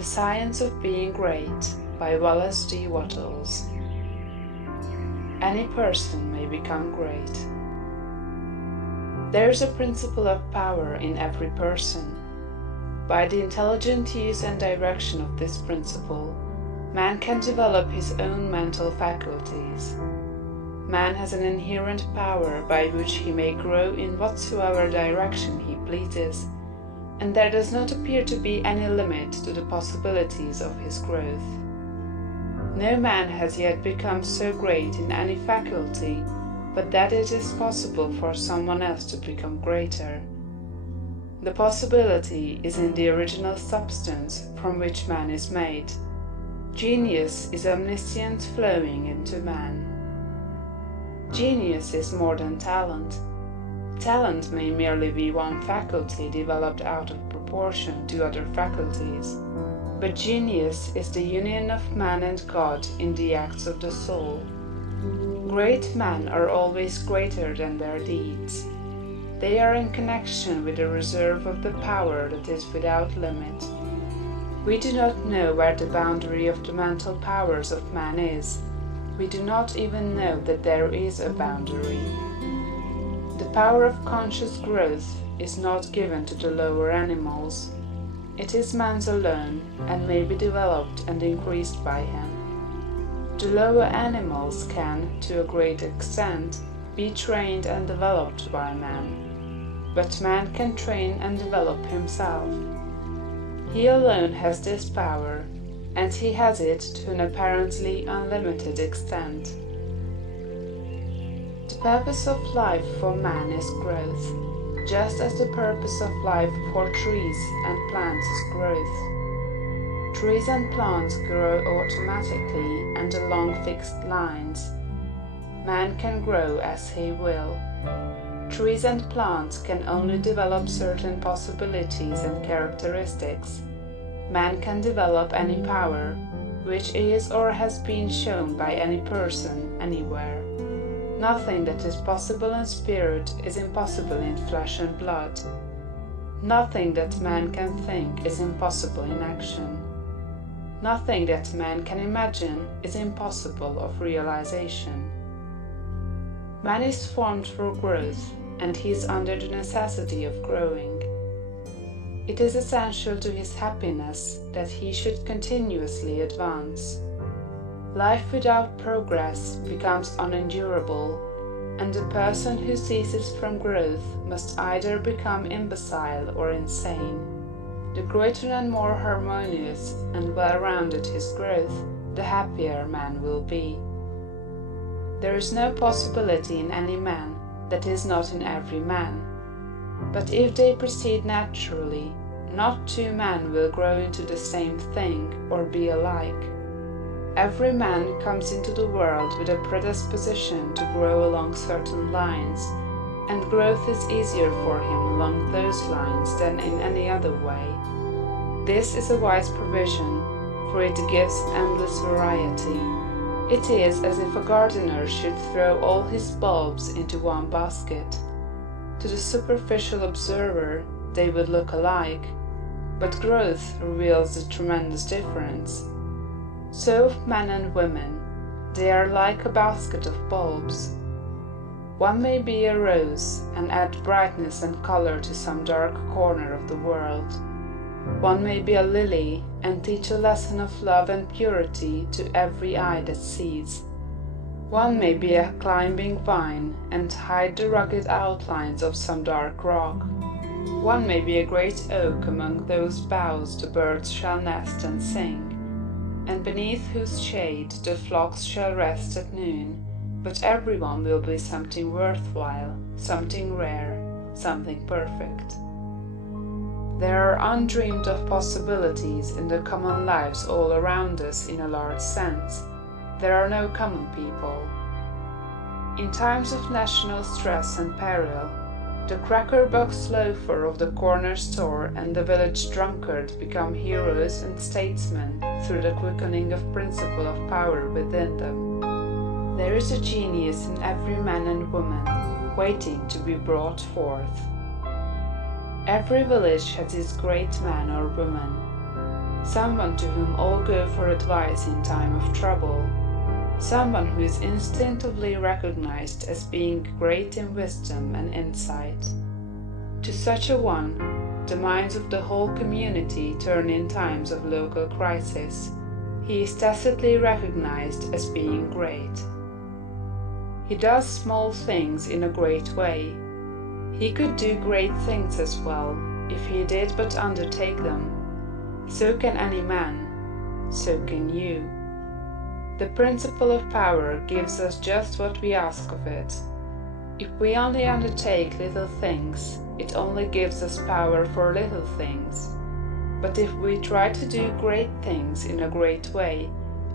The Science of Being Great by Wallace D. Wattles. Any person may become great. There is a principle of power in every person. By the intelligent use and direction of this principle, man can develop his own mental faculties. Man has an inherent power by which he may grow in whatsoever direction he pleases, and there does not appear to be any limit to the possibilities of his growth. No man has yet become so great in any faculty but that it is possible for someone else to become greater. The possibility is in the original substance from which man is made. Genius is omniscience flowing into man. Genius is more than talent. Talent may merely be one faculty developed out of proportion to other faculties, but genius is the union of man and God in the acts of the soul. Great men are always greater than their deeds. They are in connection with the reserve of the power that is without limit. We do not know where the boundary of the mental powers of man is. We do not even know that there is a boundary. The power of conscious growth is not given to the lower animals. It is man's alone, and may be developed and increased by him. The lower animals can, to a great extent, be trained and developed by man. But man can train and develop himself. He alone has this power, and he has it to an apparently unlimited extent. The purpose of life for man is growth, just as the purpose of life for trees and plants is growth. Trees and plants grow automatically and along fixed lines. Man can grow as he will. Trees and plants can only develop certain possibilities and characteristics. Man can develop any power, which is or has been shown by any person, anywhere. Nothing that is possible in spirit is impossible in flesh and blood. Nothing that man can think is impossible in action. Nothing that man can imagine is impossible of realization. Man is formed for growth, and he is under the necessity of growing. It is essential to his happiness that he should continuously advance. Life without progress becomes unendurable, and the person who ceases from growth must either become imbecile or insane. The greater and more harmonious and well-rounded his growth, the happier man will be. There is no possibility in any man that is not in every man. But if they proceed naturally, not two men will grow into the same thing or be alike. Every man comes into the world with a predisposition to grow along certain lines, and growth is easier for him along those lines than in any other way. This is a wise provision, for it gives endless variety. It is as if a gardener should throw all his bulbs into one basket. To the superficial observer, they would look alike, but growth reveals the tremendous difference. So of men and women, they are like a basket of bulbs. One may be a rose and add brightness and color to some dark corner of the world. One may be a lily and teach a lesson of love and purity to every eye that sees. One may be a climbing vine and hide the rugged outlines of some dark rock. One may be a great oak among those boughs the birds shall nest and sing, and beneath whose shade the flocks shall rest at noon, but everyone will be something worthwhile, something rare, something perfect. There are undreamed of possibilities in the common lives all around us in a large sense. There are no common people. In times of national stress and peril, the cracker-box loafer of the corner store and the village drunkard become heroes and statesmen through the quickening of principle of power within them. There is a genius in every man and woman, waiting to be brought forth. Every village has its great man or woman. someone to whom all go for advice in time of trouble, someone who is instinctively recognized as being great in wisdom and insight. To such a one, the minds of the whole community turn in times of local crisis. He is tacitly recognized as being great. He does small things in a great way. He could do great things as well, if he did but undertake them. So can any man, so can you. The principle of power gives us just what we ask of it. If we only undertake little things, it only gives us power for little things. But if we try to do great things in a great way,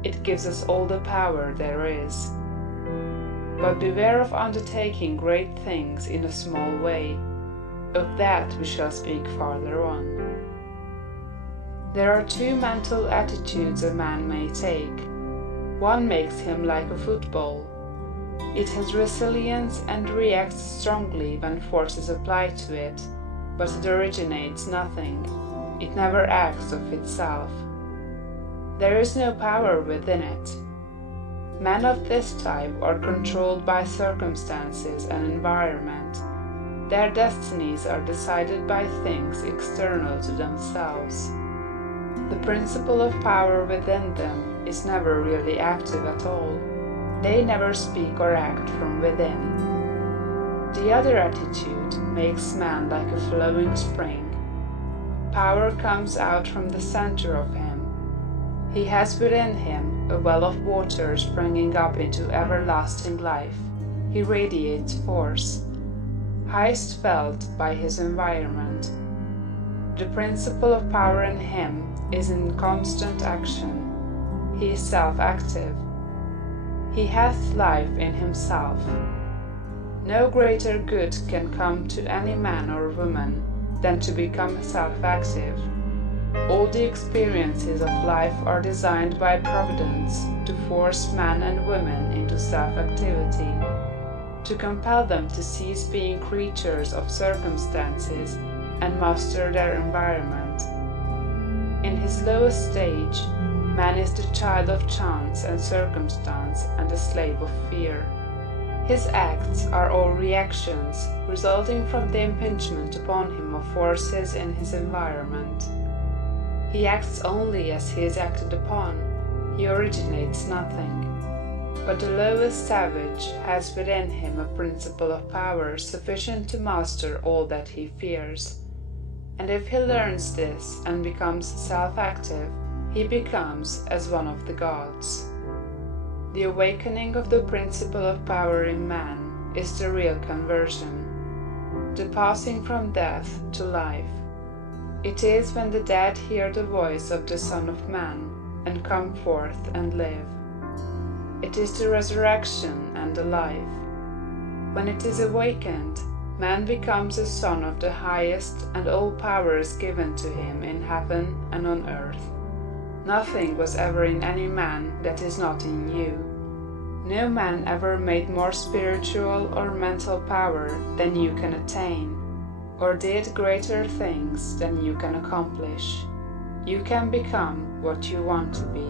it gives us all the power there is. But beware of undertaking great things in a small way. Of that we shall speak farther on. There are two mental attitudes a man may take. One makes him like a football. It has resilience and reacts strongly when force is applied to it, but it originates nothing. It never acts of itself. There is no power within it. Men of this type are controlled by circumstances and environment. Their destinies are decided by things external to themselves. The principle of power within them is never really active at all. They never speak or act from within. The other attitude makes man like a flowing spring. Power comes out from the center of him. He has within him a well of water springing up into everlasting life. He radiates force, highest felt by his environment. The principle of power in him is in constant action. He is self-active. He hath life in himself. No greater good can come to any man or woman than to become self-active. All the experiences of life are designed by Providence to force men and women into self-activity, to compel them to cease being creatures of circumstances and master their environment. In his lowest stage, man is the child of chance and circumstance and the slave of fear. His acts are all reactions resulting from the impingement upon him of forces in his environment. He acts only as he is acted upon. He originates nothing. But the lowest savage has within him a principle of power sufficient to master all that he fears. And if he learns this and becomes self-active, he becomes as one of the gods. The awakening of the principle of power in man is the real conversion, the passing from death to life. It is when the dead hear the voice of the Son of Man and come forth and live. It is the resurrection and the life. When it is awakened, man becomes a son of the highest, and all power is given to him in heaven and on earth. Nothing was ever in any man that is not in you. No man ever made more spiritual or mental power than you can attain, or did greater things than you can accomplish. You can become what you want to be.